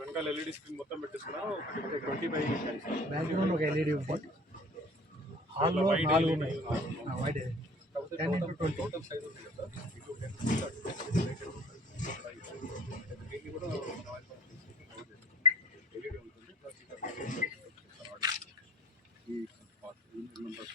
వెనకాల LED screen మొత్తం పెట్టేసుకున్నారు ఒకటి ట్వంటీ ఫైవ్ బ్యాక్గ్రౌండ్ ఒక ఎల్ఈడి ఉంది హాల్లో నాలుగు ఉన్నాయి wide ten into twenty total size ఉంది కదా ఇటు టెన్ దీన్ని కూడా ఎల్ఈడి ఉంటుంది ప్లస్ ఈ మెంబర్స్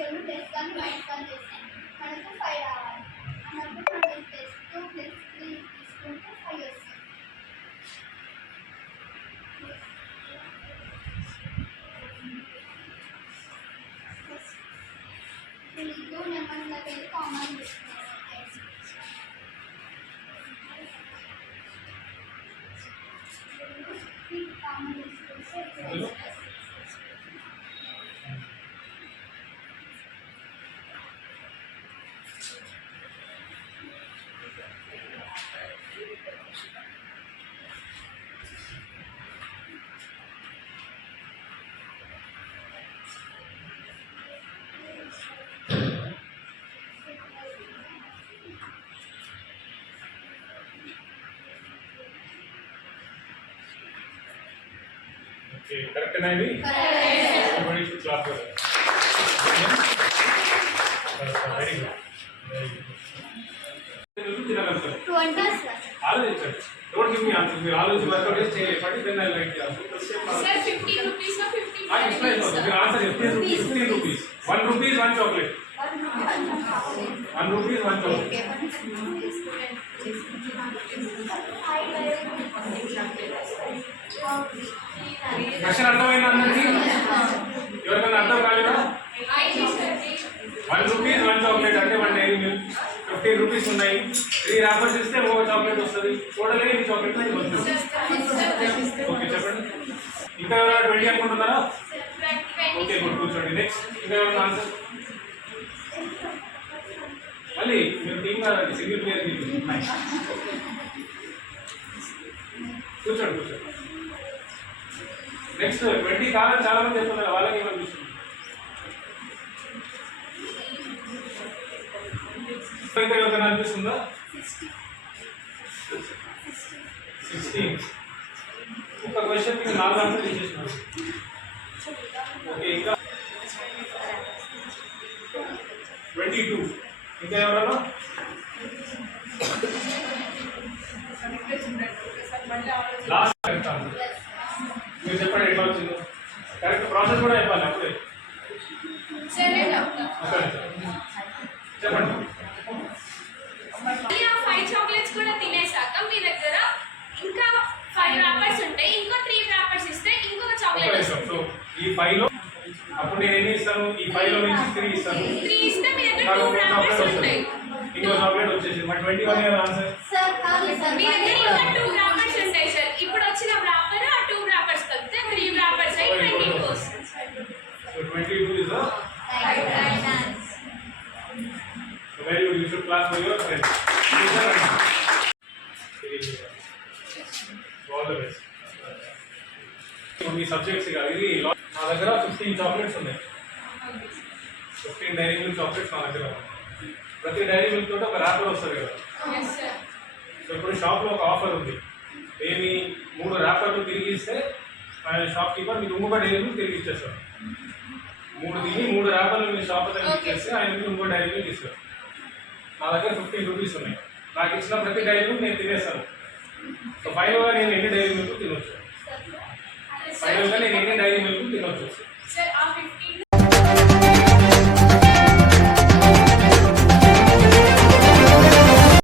రెండు టెస్ట్ కానీ వైట్ కానీ చేసాం మనకు ఫైవ్ రావాలి అన్నప్పుడు మనం టెస్ట్ టూ ప్లస్ త్రీ दो नंबर लगाए common hello Thank you. Correct ఇది Everybody should clap for that. Very good. Very good. తినగలుగుతారు two అంటే సార్ ఆలోచించండి డోంట్ గివ్ మీ ఆన్సర్ మీరు ఆలోచించి వర్కౌట్ చేసి చేయలేపండి then I like sir fifty rupees fifty మీరు answer fifteen rupees fifteen rupees one rupees one chocolate one rupees one chocolate question అర్థమైందా అందరికీ? ఎవరికైనా అర్థం కాలేదా? వన్ రూపీస్ వన్ చాక్లెట్ అంటే one dairy milk fifteen rupees ఉన్నాయి. Three wrapper చేస్తే ఒక చాక్లెట్ వస్తుంది. టోటల్గా ఎన్ని చాక్లెట్ వస్తుంది. ఓకే చెప్పండి. ఇంకా ఎవరైనా ట్వంటీ అనుకుంటున్నారా ఓకే గుడ్ కూర్చోండి. నెక్స్ట్ ఇంకా ఎవరైనా ఆన్సర్ మళ్ళీ మీరు టీమ్ కాదండి సింగిల్ ప్లేయర్ కూర్చోండి కూర్చోండి. నెక్స్ట్ ట్వంటీ కాలం చాలా మంది చెప్తున్నారు వాళ్ళకి ఏమనిపిస్తుంది అనిపిస్తుందా సిక్స్టీన్ ఒక క్వశ్చన్ మీకు నాలుగు ఆన్సర్ ఓకే ఇంకా? ట్వంటీ టూ ఇంకా ఎవరన్నా? లాస్ట్ మీరు చెప్పండి ఎట్లా వచ్చిందో. కరెక్ట్ ప్రాసెస్ కూడా చెప్పాలి అప్పుడే. చెప్పండి. ఫైవ్ చాక్లెట్స్ కూడా తినేసాక మీ దగ్గర ఇంకా ఫైవ్ రాపర్స్ ఉంటాయి ఇంకో త్రీ రాపర్స్ ఇస్తే ఇంకొక చాక్లెట్ సో ఈ ఫైవ్లో అప్పుడు నేను ఎన్ని ఇస్తాను? ఈ ఫైవ్లో నుంచి త్రీ ఇస్తాను. త్రీ ఇస్తే మీ దగ్గర టూ రాపర్స్ ఉంటాయి. వస్తుంది. ఇంకో చాక్లెట్ వచ్చేసి మరి ట్వంటీ వన్ ఆన్సర్ సార్ కాదు సార్ మీ దగ్గర ఇంకా టూ రాపర్స్ ఉంటాయి సార్ ఇప్పుడు వచ్చిన wrapper Very good you should class for your friends all the best me subjects కాదు ఇది law- నా దగ్గర ఫిఫ్టీన్ చాక్లెట్స్ ఉన్నాయి ఫిఫ్టీన్ డైరీ మిల్క్ చాక్లెట్స్ నా దగ్గర ఉన్నాయి. ప్రతి డైరీ మిల్క్ తోటి ఒక ర్యాపర్ వస్తుంది కదా ఎస్ సార్ సో ఇప్పుడు షాప్లో ఒక ఆఫర్ ఉంది ఏమి మూడు ర్యాపర్లు తిరిగి ఇస్తే ఆయన షాప్ కీపర్ మీకు ఇంకొక డైరీ మిల్క్ తిరిగి ఇచ్చేస్తారు మూడు తిని మూడు ర్యాపర్లు మీ షాప్ దగ్గర ఇచ్చేస్తే ఆయన మీకు ఇంకో డైరీ మిల్క్ ఇస్తారు నా దగ్గర ఫిఫ్టీన్ రూపీస్ ఉన్నాయి. నాకు ఇచ్చిన ప్రతి డైరీ మిల్క్ నేను తినేస్తాను. సో ఫైనల్గా నేను ఎన్ని డైరీ మిల్క్ తినొచ్చు? ఫైనల్గా నేను ఎన్ని డైరీ మిల్క్ తినొచ్చు?